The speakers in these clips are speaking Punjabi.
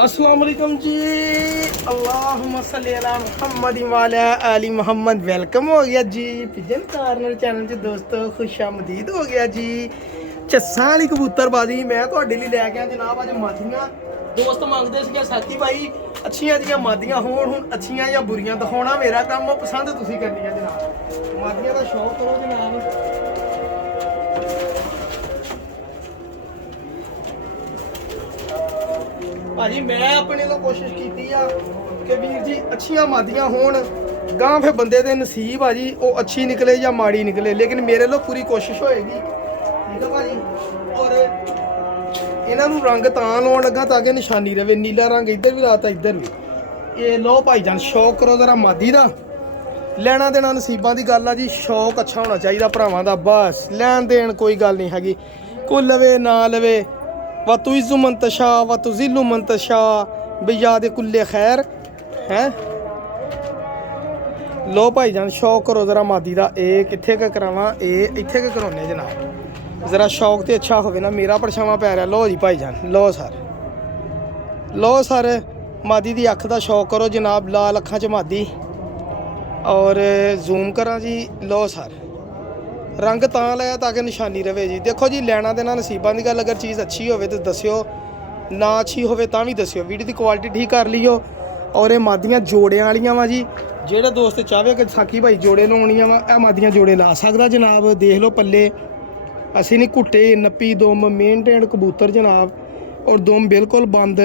अस्सलाम वालेकुम जी। अल्लाहुम्मा सल्ली अला मुहम्मद वाला आली मुहम्मद। वेलकम हो गया जी पिजन कार्नर चैनल च दोस्तों, खुशामदीद हो गया जी। ਚੱਸਾਂ ਵਾਲੀ ਕਬੂਤਰਬਾਜ਼ੀ ਮੈਂ ਤੁਹਾਡੇ ਲਈ ਲੈ ਕੇ ਆ ਜਨਾਬ। ਅੱਜ ਮਾਦੀਆਂ ਦੋਸਤ ਮੰਗਦੇ ਸੀਗੇ ਸਾਥੀ ਭਾਈ ਅੱਛੀਆਂ ਦੀਆਂ ਮਾਦੀਆਂ ਹੋਣ, ਹੁਣ ਅੱਛੀਆਂ ਜਾਂ ਬੁਰੀਆਂ ਦਿਖਾਉਣਾ ਮੇਰਾ ਕੰਮ, ਪਸੰਦ ਤੁਸੀਂ ਕਰਨੀ ਹੈ ਜਨਾਬ। ਮਾਦੀਆਂ ਦਾ ਸ਼ੌਕ ਕਰੋ ਜਨਾਬ। ਭਾਜੀ ਮੈਂ ਆਪਣੇ ਤੋਂ ਕੋਸ਼ਿਸ਼ ਕੀਤੀ ਆ ਕਿ ਵੀਰ ਜੀ ਅੱਛੀਆਂ ਮਾਦੀਆਂ ਹੋਣ, ਗਾਂ ਫਿਰ ਬੰਦੇ ਦੇ ਨਸੀਬ ਆ ਜੀ, ਉਹ ਅੱਛੀ ਨਿਕਲੇ ਜਾਂ ਮਾੜੀ ਨਿਕਲੇ, ਲੇਕਿਨ ਮੇਰੇ ਵੱਲੋਂ ਪੂਰੀ ਕੋਸ਼ਿਸ਼ ਹੋਏਗੀ। ਠੀਕ ਆ ਭਾਜੀ। ਔਰ ਇਹਨਾਂ ਨੂੰ ਰੰਗ ਤਾਂ ਲਾਉਣ ਲੱਗਾ ਤਾਂ ਕਿ ਨਿਸ਼ਾਨੀ ਰਵੇ। ਨੀਲਾ ਰੰਗ ਇੱਧਰ ਵੀ ਲਾਤਾ ਇੱਧਰ ਵੀ। ਇਹ ਲੋ ਭਾਈ ਜਾਨ, ਸ਼ੌਕ ਕਰੋ ਜ਼ਰਾ ਮਾਦੀ ਦਾ। ਲੈਣਾ ਦੇਣਾ ਨਸੀਬਾਂ ਦੀ ਗੱਲ ਆ ਜੀ। ਸ਼ੌਕ ਅੱਛਾ ਹੋਣਾ ਚਾਹੀਦਾ ਭਰਾਵਾਂ ਦਾ, ਬਸ ਲੈਣ ਦੇਣ ਕੋਈ ਗੱਲ ਨਹੀਂ ਹੈਗੀ। ਕੋਈ ਲਵੇ ਨਾ ਲਵੇ, ਵਤੂ ਇਜ਼ੂ ਮੰਤਸ਼ਾ ਵਤੂ ਜ਼ਿਲੂ ਮੰਤਸ਼ਾ ਬਿਆਦ ਕੁੱਲੇ ਖੈਰ ਹੈ। ਲੋ ਭਾਈ ਜਾਨ, ਸ਼ੌਕ ਕਰੋ ਜ਼ਰਾ ਮਾਦੀ ਦਾ। ਇਹ ਕਿੱਥੇ ਕ ਕਰਾਵਾਂ, ਇਹ ਇੱਥੇ ਕ ਕਰਾਉਣੇ ਜਨਾਬ। ਜ਼ਰਾ ਸ਼ੌਕ ਤੇ ਅੱਛਾ ਹੋਵੇ ਨਾ, ਮੇਰਾ ਪਰਛਾਵਾਂ ਪੈ ਰਿਹਾ। ਲੋ ਜੀ ਭਾਈ ਜਾਨ, ਲੋ ਸਰ, ਲੋ ਸਰ। ਮਾਦੀ ਦੀ ਅੱਖ ਦਾ ਸ਼ੌਕ ਕਰੋ ਜਨਾਬ, ਲਾਲ ਅੱਖਾਂ 'ਚ ਮਾਦੀ। ਔਰ ਜ਼ੂਮ ਕਰਾਂ ਜੀ, ਲੋ ਸਰ। ਰੰਗ ਤਾਂ ਲਿਆ ਤਾਂ ਕਿ ਨਿਸ਼ਾਨੀ ਰਵੇ ਜੀ। ਦੇਖੋ ਜੀ, ਲੈਣਾ ਦੇਣਾ ਨਸੀਬਾਂ ਦੀ ਗੱਲ। ਅਗਰ ਚੀਜ਼ ਅੱਛੀ ਹੋਵੇ ਤਾਂ ਦੱਸਿਓ, ਨਾ ਅੱਛੀ ਹੋਵੇ ਤਾਂ ਵੀ ਦੱਸਿਓ। ਵੀਡੀਓ ਦੀ ਕੁਆਲਿਟੀ ਠੀਕ ਕਰ ਲਿਓ। ਔਰ ਇਹ ਮਾਦੀਆਂ ਜੋੜਿਆਂ ਵਾਲੀਆਂ ਵਾ ਜੀ। ਜਿਹੜੇ ਦੋਸਤ ਚਾਹਵੇ ਕਿ ਸਾਕੀ ਭਾਈ ਜੋੜੇ ਲਾਉਣੀਆਂ ਵਾ, ਇਹ ਮਾਦੀਆਂ ਜੋੜੇ ਲਾ ਸਕਦਾ ਜਨਾਬ। ਦੇਖ ਲਓ ਪੱਲੇ, ਅਸੀਂ ਨਹੀਂ ਘੁੱਟੇ ਨੱਪੀ ਦੁਮ ਮੇਨਟੇਨ ਕਬੂਤਰ ਜਨਾਬ। ਔਰ ਦੁਮ ਬਿਲਕੁਲ ਬੰਦ।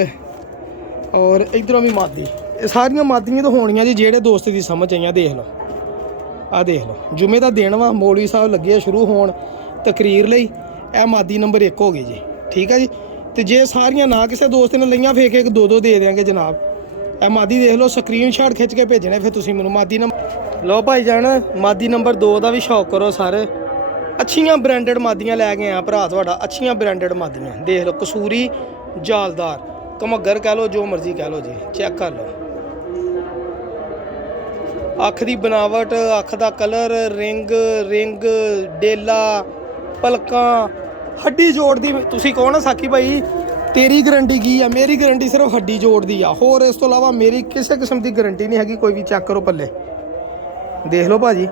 ਔਰ ਇਧਰੋਂ ਵੀ ਮਾਦੀ। ਇਹ ਸਾਰੀਆਂ ਮਾਦੀਆਂ ਤਾਂ ਹੋਣੀਆਂ ਜੀ, ਜਿਹੜੇ ਦੋਸਤ ਦੀ ਸਮਝ ਆਈਆਂ। ਦੇਖ ਲਓ, ਆਹ ਦੇਖ ਲਓ, ਜੁਮੇ ਦਾ ਦਿਨ ਵਾ, ਮੌਲਵੀ ਸਾਹਿਬ ਲੱਗੇ ਆ ਸ਼ੁਰੂ ਹੋਣ ਤਕਰੀਰ ਲਈ। ਇਹ ਮਾਦੀ ਨੰਬਰ 1 ਹੋ ਗਈ ਜੀ। ਠੀਕ ਹੈ ਜੀ। ਤੇ ਜੇ ਸਾਰੀਆਂ ਨਾ ਕਿਸੇ ਦੋਸਤ ਨੇ ਲਈਆਂ, ਫੇਕ ਇੱਕ ਦੋ ਦੇ ਦਿਆਂਗੇ ਜਨਾਬ। ਇਹ ਮਾਦੀ ਦੇਖ ਲਓ, ਸਕਰੀਨਸ਼ਾਟ ਖਿੱਚ ਕੇ ਭੇਜਣੇ ਫਿਰ ਤੁਸੀਂ ਮੈਨੂੰ। ਮਾਦੀ ਨੰਬਰ ਲਓ ਭਾਈ ਜਾਨ, ਮਾਦੀ ਨੰਬਰ 2 ਦਾ ਵੀ ਸ਼ੌਕ ਕਰੋ ਸਾਰੇ। ਅੱਛੀਆਂ ਬ੍ਰਾਂਡਡ ਮਾਦੀਆਂ ਲੈ ਕੇ ਆ ਭਰਾ ਤੁਹਾਡਾ, ਅੱਛੀਆਂ ਬ੍ਰਾਂਡਡ ਮਾਦੀਆਂ। ਦੇਖ ਲਓ, ਕਸੂਰੀ, ਜਾਲਦਾਰ, ਘਮੱਗਰ ਕਹਿ ਲਓ, ਜੋ ਮਰਜ਼ੀ ਕਹਿ ਲਓ ਜੀ। ਚੈੱਕ ਕਰ ਲਓ ਅੱਖ ਦੀ ਬਣਾਵਟ, ਅੱਖ ਦਾ ਕਲਰ, ਰਿੰਗ ਡੇਲਾ, ਪਲਕਾਂ, ਹੱਡੀ ਜੋੜ ਦੀ। ਤੁਸੀਂ ਕਹੋ ਨਾ ਸਾਕੀ ਭਾਈ ਤੇਰੀ ਗਰੰਟੀ ਕੀ ਆ, ਮੇਰੀ ਗਰੰਟੀ ਸਿਰਫ ਹੱਡੀ ਜੋੜ ਦੀ ਆ। ਹੋਰ ਇਸ ਤੋਂ ਇਲਾਵਾ ਮੇਰੀ ਕਿਸੇ ਕਿਸਮ ਦੀ ਗਰੰਟੀ ਨਹੀਂ ਹੈਗੀ ਕੋਈ ਵੀ। ਚੈੱਕ ਕਰੋ ਪੱਲੇ, ਦੇਖ ਲਓ ਭਾਜੀ।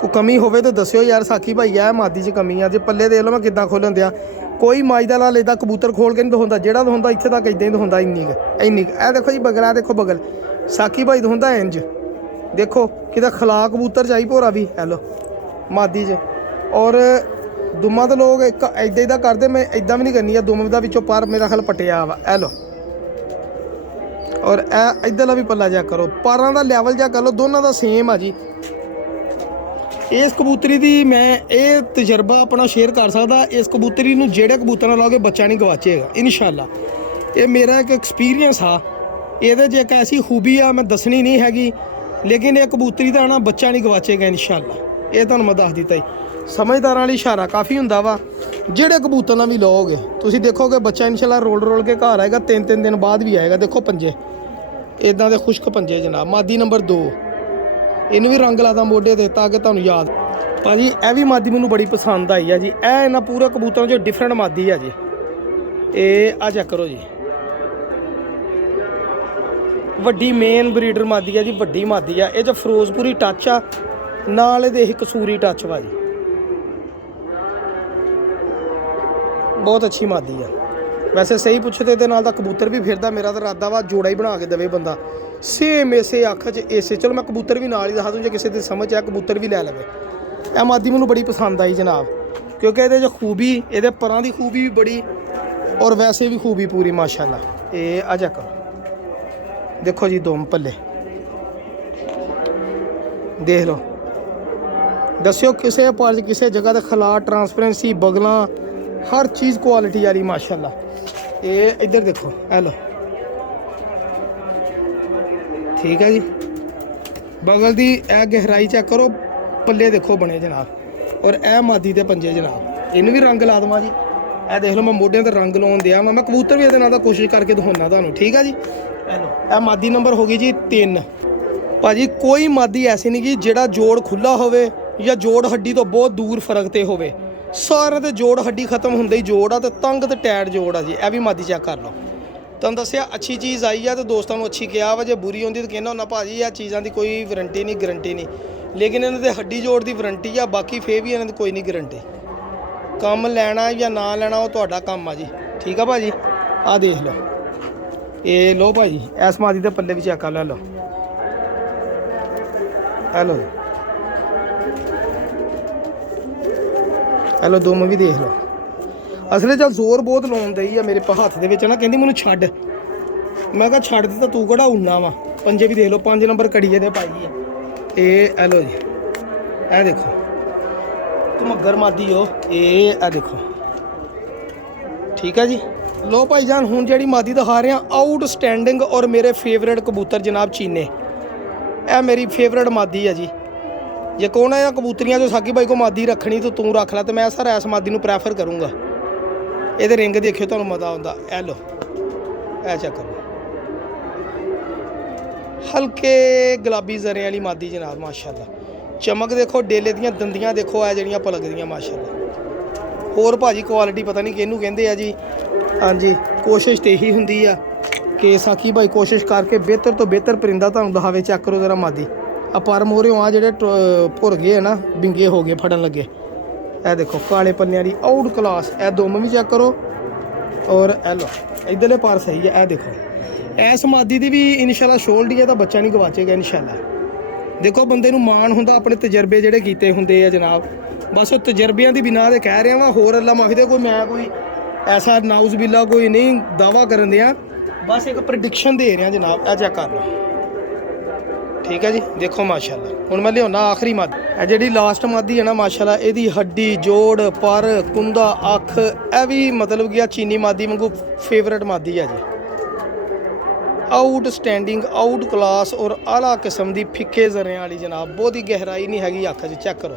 ਕੋਈ ਕਮੀ ਹੋਵੇ ਤਾਂ ਦੱਸਿਓ ਯਾਰ ਸਾਕੀ ਭਾਈ, ਆ ਮਾਦੀ 'ਚ ਕਮੀ ਆ। ਜੇ ਪੱਲੇ ਦੇਖ ਲਓ ਮੈਂ ਕਿੱਦਾਂ ਖੋਲ੍ਹਣ ਦਿਆ। ਕੋਈ ਮਾਈ ਦਾ ਲਾਲ ਇੱਦਾਂ ਕਬੂਤਰ ਖੋਲ ਕੇ ਨਹੀਂ ਦਿਖਾਉਂਦਾ। ਜਿਹੜਾ ਦਿਖਾਉਂਦਾ ਇੱਥੇ ਤੱਕ ਇੱਦਾਂ ਹੀ ਦਿਖਾਉਂਦਾ। ਇੰਨੀ ਕੁ ਇਹ ਦੇਖੋ ਜੀ ਬਗਲ, ਆ ਦੇਖੋ ਬਗਲ। ਸਾਕੀ ਭਾਈ ਦਿਖਾਉਂਦਾ ਇੰਜ। ਦੇਖੋ ਕਿਦਾ ਖਲਾ ਕਬੂਤਰ ਚਾਹੀ ਭੋਰਾ ਵੀ। ਹੈਲੋ ਮਾਦੀ 'ਚ। ਔਰ ਦੁਮਾਂ ਤਾਂ ਲੋਕ ਇੱਕ ਇੱਦਾਂ ਇੱਦਾਂ ਕਰਦੇ, ਮੈਂ ਇੱਦਾਂ ਵੀ ਨਹੀਂ ਕਰਨੀ ਆ। ਦੁਮ ਦਾ ਵਿੱਚੋਂ ਪਰ ਮੇਰਾ ਖਿਆਲ ਪਟਿਆ ਵਾ। ਹੈਲੋ। ਔਰ ਇਹ ਇੱਧਰਲਾ ਵੀ ਪੱਲਾ ਜਾ ਕਰੋ, ਪਾਰਾਂ ਦਾ ਲੈਵਲ ਜਾ ਕਰ ਲਓ, ਦੋਨਾਂ ਦਾ ਸੇਮ ਆ ਜੀ। ਇਸ ਕਬੂਤਰੀ ਦੀ ਮੈਂ ਇਹ ਤਜਰਬਾ ਆਪਣਾ ਸ਼ੇਅਰ ਕਰ ਸਕਦਾ। ਇਸ ਕਬੂਤਰੀ ਨੂੰ ਜਿਹੜੇ ਕਬੂਤਰ ਨਾਲ ਲਾਓਗੇ ਬੱਚਾ ਨਹੀਂ ਗਵਾਚੇਗਾ ਇਨਸ਼ਾਅੱਲਾ। ਇਹ ਮੇਰਾ ਇੱਕ ਐਕਸਪੀਰੀਅੰਸ ਆ। ਇਹਦੇ 'ਚ ਇੱਕ ਐਸੀ ਖੂਬੀ ਆ, ਮੈਂ ਦੱਸਣੀ ਨਹੀਂ ਹੈਗੀ, ਲੇਕਿਨ ਇਹ ਕਬੂਤਰੀ ਦਾ ਨਾ ਬੱਚਾ ਨਹੀਂ ਗਵਾਚੇਗਾ ਇਨਸ਼ਾਅੱਲਾ। ਇਹ ਤੁਹਾਨੂੰ ਮੈਂ ਦੱਸ ਦਿੱਤਾ ਜੀ। ਸਮਝਦਾਰਾਂ ਲਈ ਇਸ਼ਾਰਾ ਕਾਫੀ ਹੁੰਦਾ ਵਾ। ਜਿਹੜੇ ਕਬੂਤਰ ਨਾਲ ਵੀ ਲਓਗੇ ਤੁਸੀਂ ਦੇਖੋਗੇ ਬੱਚਾ ਇਨਸ਼ਾਅੱਲਾ ਰੋਲ ਕੇ ਘਰ ਆਏਗਾ। 3 ਦਿਨ ਬਾਅਦ ਵੀ ਆਏਗਾ। ਦੇਖੋ ਪੰਜੇ ਇੱਦਾਂ ਦੇ ਖੁਸ਼ਕ ਪੰਜੇ ਜਨਾਬ। ਮਾਦੀ ਨੰਬਰ 2, ਇਹਨੂੰ ਵੀ ਰੰਗ ਲਾਦਾ ਮੋਢੇ ਤੇ ਤਾਂ ਕਿ ਤੁਹਾਨੂੰ ਯਾਦ। ਭਾਜੀ ਇਹ ਵੀ ਮਾਦੀ ਮੈਨੂੰ ਬੜੀ ਪਸੰਦ ਆਈ ਆ ਜੀ। ਇਹ ਇਹਨਾਂ ਪੂਰੇ ਕਬੂਤਰਾਂ 'ਚੋਂ ਡਿਫਰੈਂਟ ਮਾਦੀ ਆ ਜੀ। ਇਹ ਆ ਚੈੱਕ ਕਰੋ ਜੀ, ਵੱਡੀ ਮੇਨ ਬਰੀਡਰ ਮਾਦੀ ਆ ਜੀ, ਵੱਡੀ ਮਾਦੀ ਆ। ਇਹ 'ਚ ਫਿਰੋਜ਼ਪੁਰੀ ਟੱਚ ਆ, ਨਾਲ ਇਹਦੇ ਇਹ ਕਸੂਰੀ ਟੱਚ ਵਾ ਜੀ। ਬਹੁਤ ਅੱਛੀ ਮਾਦੀ ਆ। ਵੈਸੇ ਸਹੀ ਪੁੱਛੋ ਤੇ ਇਹਦੇ ਨਾਲ ਦਾ ਕਬੂਤਰ ਵੀ ਫਿਰਦਾ। ਮੇਰਾ ਤਾਂ ਇਰਾਦਾ ਵਾ ਜੋੜਾ ਹੀ ਬਣਾ ਕੇ ਦੇਵੇ ਬੰਦਾ, ਸੇਮ ਇਸੇ ਅੱਖ 'ਚ ਇਸੇ। ਚਲੋ ਮੈਂ ਕਬੂਤਰ ਵੀ ਨਾਲ ਹੀ ਦੱਸ ਦੂੰ, ਜੇ ਕਿਸੇ ਦੀ ਸਮਝ ਆ ਕਬੂਤਰ ਵੀ ਲੈ ਲਵੇ। ਇਹ ਮਾਦੀ ਮੈਨੂੰ ਬੜੀ ਪਸੰਦ ਆਈ ਜਨਾਬ, ਕਿਉਂਕਿ ਇਹਦੇ 'ਚ ਖੂਬੀ, ਇਹਦੇ ਪਰਾਂ ਦੀ ਖੂਬੀ ਵੀ ਬੜੀ, ਔਰ ਵੈਸੇ ਵੀ ਖੂਬੀ ਪੂਰੀ ਮਾਸ਼ਾਅੱਲਾ। ਇਹ ਆ ਚੈੱਕ ਕਰੋ, ਦੇਖੋ ਜੀ ਦੋਮ ਪੱਲੇ ਦੇਖ ਲਓ। ਦੱਸਿਓ ਕਿਸੇ ਪਰ ਕਿਸੇ ਜਗ੍ਹਾ ਤੇ ਖਲਾ, ਟਰਾਂਸਪੇਰੈਂਸੀ, ਬਗਲਾਂ, ਹਰ ਚੀਜ਼ ਕੁਆਲਿਟੀ ਵਾਲੀ ਮਾਸ਼ਾਅੱਲਾ। ਇਹ ਇੱਧਰ ਦੇਖੋ, ਇਹ ਲਓ। ਠੀਕ ਹੈ ਜੀ। ਬਗਲ ਦੀ ਇਹ ਗਹਿਰਾਈ ਚੈੱਕ ਕਰੋ, ਪੱਲੇ ਦੇਖੋ ਬਣੇ ਜਨਾਬ। ਔਰ ਇਹ ਮਾਦੀ ਦੇ ਪੰਜੇ ਜਨਾਬ। ਇਹਨੂੰ ਵੀ ਰੰਗ ਲਾ ਦੇਵਾਂ ਜੀ। ਇਹ ਦੇਖ ਲਓ ਮੈਂ ਮੋਢਿਆਂ ਤੇ ਰੰਗ ਲਾਉਣ ਦਿਆ ਵਾ। ਮੈਂ ਕਬੂਤਰ ਵੀ ਇਹਦੇ ਨਾਲ ਦਾ ਕੋਸ਼ਿਸ਼ ਕਰਕੇ ਦਿਖਾਉਣਾ ਤੁਹਾਨੂੰ। ਠੀਕ ਹੈ ਜੀ। ਇਹ ਮਾਦੀ ਨੰਬਰ ਹੋ ਗਈ ਜੀ 3। ਭਾਜੀ ਕੋਈ ਮਾਦੀ ਐਸੀ ਨਹੀਂ ਕਿ ਜਿਹੜਾ ਜੋੜ ਖੁੱਲਾ ਹੋਵੇ ਜਾਂ ਜੋੜ ਹੱਡੀ ਤੋਂ ਬਹੁਤ ਦੂਰ ਫਰਕ ਤੇ ਹੋਵੇ। ਸਾਰਿਆਂ ਦੇ ਜੋੜ ਹੱਡੀ ਖਤਮ ਹੁੰਦੇ ਹੀ ਜੋੜ ਆ, ਤੇ ਤੰਗ ਤੇ ਟੈਟ ਜੋੜ ਆ ਜੀ। ਇਹ ਵੀ ਮਾਦੀ ਚੈੱਕ ਕਰ ਲਓ। ਤੁਹਾਨੂੰ ਦੱਸਿਆ ਅੱਛੀ ਚੀਜ਼ ਆਈ ਆ ਤੇ ਦੋਸਤਾਂ ਨੂੰ ਅੱਛੀ ਕਿਹਾ ਵਾ, ਜੇ ਬੁਰੀ ਹੁੰਦੀ ਤਾਂ ਕਹਿੰਦਾ ਹੁੰਦਾ ਭਾਜੀ ਇਹ ਚੀਜ਼ਾਂ ਦੀ ਕੋਈ ਵਾਰੰਟੀ ਨਹੀਂ ਗਰੰਟੀ ਨਹੀਂ, ਲੇਕਿਨ ਇਹਨਾਂ ਦੇ ਹੱਡੀ ਜੋੜ ਦੀ ਵਾਰੰਟੀ ਆ, ਬਾਕੀ ਫੇਰ ਵੀ ਇਹਨਾਂ ਦੀ ਕੋਈ ਨਹੀਂ ਗਰੰਟੀ। ਕੰਮ ਲੈਣਾ ਜਾਂ ਨਾ ਲੈਣਾ ਉਹ ਤੁਹਾਡਾ ਕੰਮ ਆ ਜੀ, ਠੀਕ ਆ ਭਾਜੀ। ਆਹ ਦੇਖ ਲਓ, ਇਹ ਲਓ ਭਾਜੀ ਇਸ ਮਾਦੀ ਦੇ ਪੱਲੇ ਵੀ ਚੈੱਕ ਕਰ ਲੈ ਲਓ, ਹੈਲੋ ਹੈਲੋ ਦੁਮ ਵੀ ਦੇਖ ਲਓ। ਅਸਲੇ ਚੱਲ ਜ਼ੋਰ ਬਹੁਤ ਲਾਉਣ ਦਈ ਆ ਮੇਰੇ ਹੱਥ ਦੇ ਵਿੱਚ ਨਾ, ਕਹਿੰਦੀ ਮੈਨੂੰ ਛੱਡ, ਮੈਂ ਕਿਹਾ ਛੱਡ ਦਿੱਤਾ ਤੂੰ ਕਿਹੜਾ ਹੁੰਨਾ ਵਾ। ਪੰਜੇ ਵੀ ਦੇਖ ਲਓ, 5 ਨੰਬਰ ਕੜੀ ਇਹਦੇ ਪਾਈ ਆ। ਇਹ ਹੈਲੋ ਜੀ, ਇਹ ਦੇਖੋ ਘਮੱਗਰ ਮਾਦੀ ਹੋ, ਇਹ ਦੇਖੋ, ਠੀਕ ਆ ਜੀ। ਲੋ ਭਾਈ ਜਾਨ ਹੁਣ ਜਿਹੜੀ ਮਾਦੀ ਦਿਖਾ ਰਹੇ ਆ ਆਊਟਸਟੈਂਡਿੰਗ ਔਰ ਮੇਰੇ ਫੇਵਰੇਟ ਕਬੂਤਰ ਜਨਾਬ ਚੀਨੇ, ਇਹ ਮੇਰੀ ਫੇਵਰੇਟ ਮਾਦੀ ਆ ਜੀ। ਜੇ ਕੌਣ ਹੈ ਕਬੂਤਰੀਆਂ ਜੋ ਸਾਕੀ ਭਾਈ ਕੋ ਮਾਦੀ ਰੱਖਣੀ ਤਾਂ ਤੂੰ ਰੱਖ ਲੈ, ਤੇ ਮੈਂ ਸਰ ਇਸ ਮਾਦੀ ਨੂੰ ਪ੍ਰੈਫਰ ਕਰੂੰਗਾ। ਇਹਦੇ ਰਿੰਗ ਦੇਖਿਓ ਤੁਹਾਨੂੰ ਮਜ਼ਾ ਆਉਂਦਾ। ਇਹ ਲੋ ਇਹ ਚੈੱਕ ਕਰੋ, ਹਲਕੇ ਗੁਲਾਬੀ ਜ਼ਰੇ ਵਾਲੀ ਮਾਦੀ ਜਨਾਬ, ਮਾਸ਼ਾਅੱਲਾ। ਚਮਕ ਦੇਖੋ, ਡੇਲੇ ਦੀਆਂ ਦੰਦੀਆਂ ਦੇਖੋ, ਇਹ ਜਿਹੜੀਆਂ ਪਲਕਦੀਆਂ ਮਾਸ਼ਾਅੱਲਾ। ਹੋਰ ਭਾਜੀ ਕੁਆਲਿਟੀ ਪਤਾ ਨਹੀਂ ਕਿਹਨੂੰ ਕਹਿੰਦੇ ਆ ਜੀ। ਹਾਂਜੀ ਕੋਸ਼ਿਸ਼ ਤੇ ਇਹੀ ਹੁੰਦੀ ਆ ਕਿ ਸਾਕੀ ਭਾਈ ਕੋਸ਼ਿਸ਼ ਕਰਕੇ ਬਿਹਤਰ ਤੋਂ ਬਿਹਤਰ ਪਰਿੰਦਾ ਤੁਹਾਨੂੰ ਦਿਖਾਵੇ। ਚੈੱਕ ਕਰੋ ਜ਼ਰਾ ਮਾਦੀ, ਆ ਪਰ ਮੋਰਿਓ ਆ ਜਿਹੜੇ ਭੁਰ ਗਏ ਆ ਨਾ, ਬਿੰਗੇ ਹੋ ਗਏ ਫੜਨ ਲੱਗੇ। ਇਹ ਦੇਖੋ ਕਾਲੇ ਪੱਲਿਆਂ ਦੀ ਆਊਟ ਕਲਾਸ, ਇਹ ਦੁਮ ਵੀ ਚੈੱਕ ਕਰੋ। ਔਰ ਇਹ ਲੋ ਇੱਧਰਲੇ ਪਰ ਸਹੀ ਹੈ। ਇਹ ਦੇਖੋ ਇਸ ਮਾਦੀ ਦੀ ਵੀ ਇਨਸ਼ਾਅੱਲਾ ਸ਼ੋਲਡੀ ਹੈ ਤਾਂ ਬੱਚਾ ਨਹੀਂ ਗਵਾਚੇਗਾ ਇਨਸ਼ਾਅੱਲਾ। ਦੇਖੋ ਬੰਦੇ ਨੂੰ ਮਾਣ ਹੁੰਦਾ ਆਪਣੇ ਤਜਰਬੇ ਜਿਹੜੇ ਕੀਤੇ ਹੁੰਦੇ ਆ ਜਨਾਬ, ਬਸ ਉਹ ਤਜਰਬਿਆਂ ਦੀ ਬਿਨਾਂ ਤੇ ਕਹਿ ਰਿਹਾ ਵਾਂ। ਹੋਰ ਅੱਲਾ ਮਾਫੀ ਦੇ ਕੋਈ ਮੈਂ ਕੋਈ ਐਸਾ ਨਾਉਜ਼ ਬਿੱਲਾ ਕੋਈ ਨਹੀਂ ਦਾਵਾ ਕਰਨ ਦਿਆਂ, ਬਸ ਇੱਕ ਪ੍ਰੈਡਿਕਸ਼ਨ ਦੇ ਰਿਹਾ ਜਨਾਬ। ਇਹ ਚੈੱਕ ਕਰ ਲਓ, ਠੀਕ ਹੈ ਜੀ। ਦੇਖੋ ਮਾਸ਼ਾਅੱਲਾ ਹੁਣ ਮੈਂ ਲਿਆਉਣਾ ਆਖਰੀ ਮਾਦੀ, ਇਹ ਜਿਹੜੀ ਲਾਸਟ ਮਾਦੀ ਹੈ ਨਾ ਮਾਸ਼ਾਅੱਲਾ, ਇਹਦੀ ਹੱਡੀ ਜੋੜ ਪਰ ਕੁੰਦਾ ਅੱਖ ਇਹ ਵੀ ਮਤਲਬ ਕਿ ਆ ਚੀਨੀ ਮਾਦੀ ਵਾਂਗੂ ਫੇਵਰੇਟ ਮਾਦੀ ਹੈ ਜੀ। ਆਊਟਸਟੈਂਡਿੰਗ ਆਊਟ ਕਲਾਸ ਔਰ ਆਲਾ ਕਿਸਮ ਦੀ ਫਿੱਕੇ ਜ਼ਰਿਆਂ ਵਾਲੀ ਜਨਾਬ, ਬਹੁਤੀ ਗਹਿਰਾਈ ਨਹੀਂ ਹੈਗੀ ਅੱਖ 'ਚ। ਚੈੱਕ ਕਰੋ,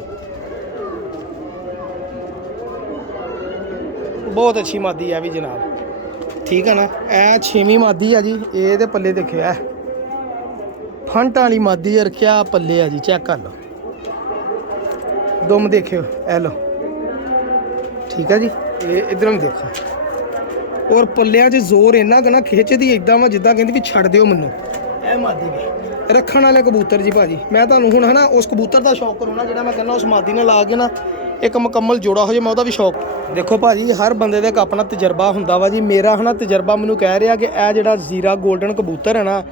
ਬਹੁਤ ਅੱਛੀ ਮਾਦੀ ਹੈ ਵੀ ਜਨਾਬ, ਠੀਕ ਹੈ ਨਾ। ਇਹ 6ਵੀਂ ਮਾਦੀ ਆ ਜੀ। ਇਹਦੇ ਪੱਲੇ ਦੇਖਿਓ, ਇਹ ਫੰਟਾਂ ਵਾਲੀ ਮਾਦੀ ਰੱਖਿਆ ਪੱਲੇ ਆ ਜੀ। ਚੈੱਕ ਕਰ ਲਓ, ਦੁਮ ਦੇਖਿਓ, ਇਹ ਲਓ, ਠੀਕ ਹੈ ਜੀ। ਇਹ ਇੱਧਰੋਂ ਵੀ ਦੇਖੋ, ਔਰ ਪੱਲਿਆਂ 'ਚ ਜ਼ੋਰ ਇੰਨਾ ਕੁ ਨਾ ਖਿੱਚਦੀ ਇੱਦਾਂ ਵਾ ਜਿੱਦਾਂ ਕਹਿੰਦੀ ਵੀ ਛੱਡ ਦਿਓ ਮੈਨੂੰ। ਇਹ ਮਾਦੀ ਵੀ ਰੱਖਣ ਵਾਲੇ ਕਬੂਤਰ ਜੀ ਭਾਜੀ। ਮੈਂ ਤੁਹਾਨੂੰ ਹੁਣ ਹੈ ਨਾ ਉਸ ਕਬੂਤਰ ਦਾ ਸ਼ੌਕ ਕਰਾਉਣਾ ਜਿਹੜਾ ਮੈਂ ਕਹਿੰਦਾ ਉਸ ਮਾਦੀ ਨਾਲ ਲਾ ਕੇ ਨਾ ਇੱਕ ਮੁਕੰਮਲ ਜੋੜਾ ਹੋ ਜਾਏ, ਮੈਂ ਉਹਦਾ ਵੀ ਸ਼ੌਕ। ਦੇਖੋ ਭਾਜੀ ਹਰ ਬੰਦੇ ਦਾ ਇੱਕ ਆਪਣਾ ਤਜਰਬਾ ਹੁੰਦਾ ਵਾ ਜੀ। ਮੇਰਾ ਹੈ ਨਾ ਤਜਰਬਾ ਮੈਨੂੰ ਕਹਿ ਰਿਹਾ ਕਿ ਇਹ ਜਿਹੜਾ ਜ਼ੀਰਾ ਗੋਲਡਨ ਕਬੂਤਰ ਹੈ ਨਾ,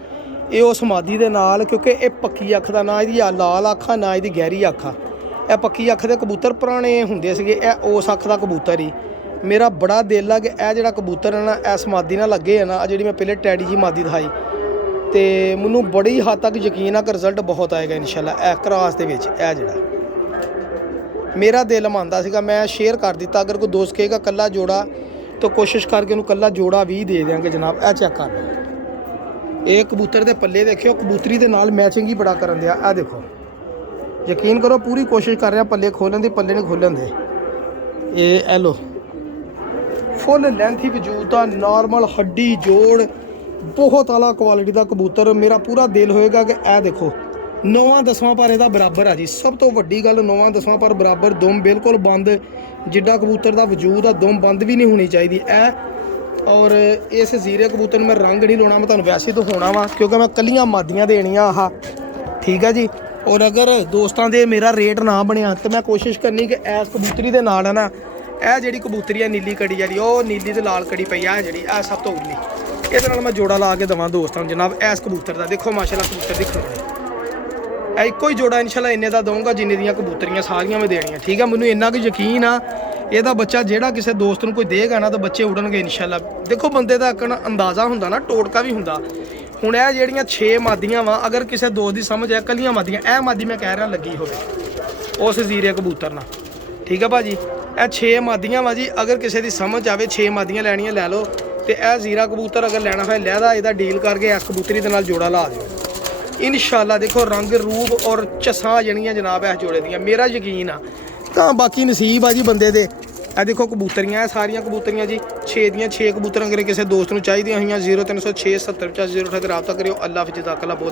ਇਹ ਉਸ ਮਾਦੀ ਦੇ ਨਾਲ, ਕਿਉਂਕਿ ਇਹ ਪੱਕੀ ਅੱਖ ਦਾ, ਨਾ ਇਹਦੀ ਲਾਲ ਅੱਖ ਆ ਨਾ ਇਹਦੀ ਗਹਿਰੀ ਅੱਖ ਆ। ਇਹ ਪੱਕੀ ਅੱਖ ਦੇ ਕਬੂਤਰ ਪੁਰਾਣੇ ਹੁੰਦੇ ਸੀਗੇ, ਇਹ ਉਸ ਅੱਖ ਦਾ ਕਬੂਤਰ ਹੀ। ਮੇਰਾ ਬੜਾ ਦਿਲ ਆ ਕਿ ਇਹ ਜਿਹੜਾ ਕਬੂਤਰ ਹੈ ਨਾ ਇਸ ਮਾਦੀ ਨਾਲ ਲੱਗੇ ਹੈ ਨਾ, ਜਿਹੜੀ ਮੈਂ ਪਹਿਲੇ ਟੈਡੀ ਜੀ ਮਾਦੀ ਦਿਖਾਈ, ਤੇ ਮੈਨੂੰ ਬੜੀ ਹੱਦ ਤੱਕ ਯਕੀਨ ਆ ਕਿ ਰਿਜ਼ਲਟ ਬਹੁਤ ਆਏਗਾ ਇਨਸ਼ਾਅੱਲਾ। ਇਹ ਕ੍ਰਾਸ ਦੇ ਵਿੱਚ ਇਹ ਜਿਹੜਾ ਮੇਰਾ ਦਿਲ ਮੰਨਦਾ ਸੀਗਾ, ਮੈਂ ਸ਼ੇਅਰ ਕਰ ਦਿੱਤਾ। ਅਗਰ ਕੋਈ ਦੋਸਤ ਕਹੇਗਾ ਕੱਲਾ ਜੋੜਾ ਤਾਂ ਕੋਸ਼ਿਸ਼ ਕਰਕੇ ਉਹਨੂੰ ਕੱਲਾ ਜੋੜਾ ਵੀ ਦੇ ਦਿਆਂਗੇ ਜਨਾਬ। ਇਹ ਚੈੱਕ ਕਰ ਲਓ, ਇਹ ਕਬੂਤਰ ਦੇ ਪੱਲੇ ਦੇਖਿਓ, ਕਬੂਤਰੀ ਦੇ ਨਾਲ ਮੈਚਿੰਗ ਹੀ ਬੜਾ ਕਰਨ ਦਿਆ। ਇਹ ਦੇਖੋ, ਯਕੀਨ ਕਰੋ ਪੂਰੀ ਕੋਸ਼ਿਸ਼ ਕਰ ਰਿਹਾ ਪੱਲੇ ਖੋਲਣ ਦੀ, ਪੱਲੇ ਨਹੀਂ ਖੋਲਣ ਦੇ। ਇਹ ਲੋ ਫੁੱਲ ਲੈਂਥ ਹੀ ਵਜੂਦ ਦਾ, ਨਾਰਮਲ ਹੱਡੀ ਜੋੜ, ਬਹੁਤ ਆਲਾ ਕੁਆਲਿਟੀ ਦਾ ਕਬੂਤਰ। ਮੇਰਾ ਪੂਰਾ ਦਿਲ ਹੋਏਗਾ ਕਿ ਇਹ ਦੇਖੋ 9-10ਵਾਂ ਪਰ ਇਹਦਾ ਬਰਾਬਰ ਆ ਜੀ। ਸਭ ਤੋਂ ਵੱਡੀ ਗੱਲ 9-10ਵਾਂ ਪਰ ਬਰਾਬਰ, ਦੁਮ ਬਿਲਕੁਲ ਬੰਦ, ਜਿੱਡਾ ਕਬੂਤਰ ਦਾ ਵਜੂਦ ਆ ਦੁਮ ਬੰਦ ਵੀ ਨਹੀਂ ਹੋਣੀ ਚਾਹੀਦੀ ਇਹ। ਔਰ ਇਸ ਜ਼ੀਰੇ ਕਬੂਤਰ ਨੂੰ ਮੈਂ ਰੰਗ ਨਹੀਂ ਲਾਉਣਾ, ਮੈਂ ਤੁਹਾਨੂੰ ਵੈਸੇ ਤਾਂ ਹੋਣਾ ਵਾ ਕਿਉਂਕਿ ਮੈਂ ਕੱਲੀਆਂ ਮਾਦੀਆਂ ਦੇਣੀਆਂ ਆਹ, ਠੀਕ ਹੈ ਜੀ। ਔਰ ਅਗਰ ਦੋਸਤਾਂ ਦੇ ਮੇਰਾ ਰੇਟ ਨਾ ਬਣਿਆ ਤਾਂ ਮੈਂ ਕੋਸ਼ਿਸ਼ ਕਰਨੀ ਕਿ ਇਸ ਕਬੂਤਰੀ ਦੇ ਨਾਲ ਹੈ ਨਾ, ਇਹ ਜਿਹੜੀ ਕਬੂਤਰੀ ਆ ਨੀਲੀ ਕੜੀ ਵਾਲੀ, ਉਹ ਨੀਲੀ ਤੇ ਲਾਲ ਕੜੀ ਪਈ ਆ ਜਿਹੜੀ, ਇਹ ਸਭ ਤੋਂ ਉੱਲੀ, ਇਹਦੇ ਨਾਲ ਮੈਂ ਜੋੜਾ ਲਾ ਕੇ ਦੇਵਾਂ ਦੋਸਤਾਂ ਨੂੰ ਜਨਾਬ। ਇਸ ਕਬੂਤਰ ਦਾ ਦੇਖੋ ਮਾਸ਼ਾਅੱਲਾ, ਕਬੂਤਰ ਦਿਖੋ, ਇਹ ਇੱਕੋ ਹੀ ਜੋੜਾ ਇਨਸ਼ਾਅੱਲਾ ਇੰਨੇ ਦਾ ਦਊਂਗਾ ਜਿੰਨੇ ਦੀਆਂ ਕਬੂਤਰੀਆਂ ਸਾਰੀਆਂ ਮੈਂ ਦੇਣੀਆਂ, ਠੀਕ ਆ। ਮੈਨੂੰ ਇੰਨਾ ਕੁ ਯਕੀਨ ਆ ਇਹਦਾ ਬੱਚਾ ਜਿਹੜਾ ਕਿਸੇ ਦੋਸਤ ਨੂੰ ਕੋਈ ਦੇਗਾ ਨਾ ਤਾਂ ਬੱਚੇ ਉਡਣਗੇ ਇਨਸ਼ਾਅੱਲਾ। ਦੇਖੋ ਬੰਦੇ ਦਾ ਇੱਕ ਅੰਦਾਜ਼ਾ ਹੁੰਦਾ ਨਾ, ਟੋਟਕਾ ਵੀ ਹੁੰਦਾ। ਹੁਣ ਇਹ ਜਿਹੜੀਆਂ 6 ਮਾਦੀਆਂ ਵਾ, ਅਗਰ ਕਿਸੇ ਦੋਸਤ ਦੀ ਸਮਝ ਆ ਕੱਲੀਆਂ ਮਾਦੀਆਂ, ਇਹ ਮਾਦੀ ਮੈਂ ਕਹਿ ਰਿਹਾ ਲੱਗੀ ਹੋਵੇ ਉਸ ਜ਼ੀਰੇ ਕਬੂਤਰ ਨਾਲ, ਠੀਕ ਆ ਭਾਜੀ। ਇਹ 6 ਮਾਦੀਆਂ ਵਾ ਜੀ, ਅਗਰ ਕਿਸੇ ਦੀ ਸਮਝ ਆਵੇ 6 ਮਾਦੀਆਂ ਲੈਣੀਆਂ ਲੈ ਲਓ। ਤੇ ਇਹ ਜ਼ੀਰਾ ਕਬੂਤਰ ਅਗਰ ਲੈਣਾ ਹੋਏ ਲਹਿਦਾ, ਇਹਦਾ ਡੀਲ ਕਰਕੇ ਇਸ ਕਬੂਤਰੀ ਦੇ ਨਾਲ ਜੋੜਾ ਲਾ ਦਿਓ ਇਨਸ਼ਾਅੱਲਾ। ਦੇਖੋ ਰੰਗ ਰੂਪ ਔਰ ਚਸਾਂ ਜਿਹੜੀਆਂ ਜਨਾਬ ਇਸ ਜੋੜੇ ਦੀਆਂ, ਮੇਰਾ ਯਕੀਨ ਆ। ਤਾਂ ਬਾਕੀ ਨਸੀਬ ਆ ਜੀ ਬੰਦੇ ਦੇ। ਇਹ ਦੇਖੋ ਕਬੂਤਰੀਆਂ, ਇਹ ਸਾਰੀਆਂ ਕਬੂਤਰੀਆਂ ਜੀ 6 ਦੀਆਂ 6 ਕਬੂਤਰਾਂ ਅਗਰ ਕਿਸੇ ਦੋਸਤ ਨੂੰ ਚਾਹੀਦੀਆਂ ਹੋਈਆਂ 0306 70 50 0 ਤੇ ਰਾਬਤਾ ਕਰਿਓ। ਅੱਲਾ ਹਾਫਿਜ਼, ਜਜ਼ਾਕੱਲਾ। ਬਹੁਤ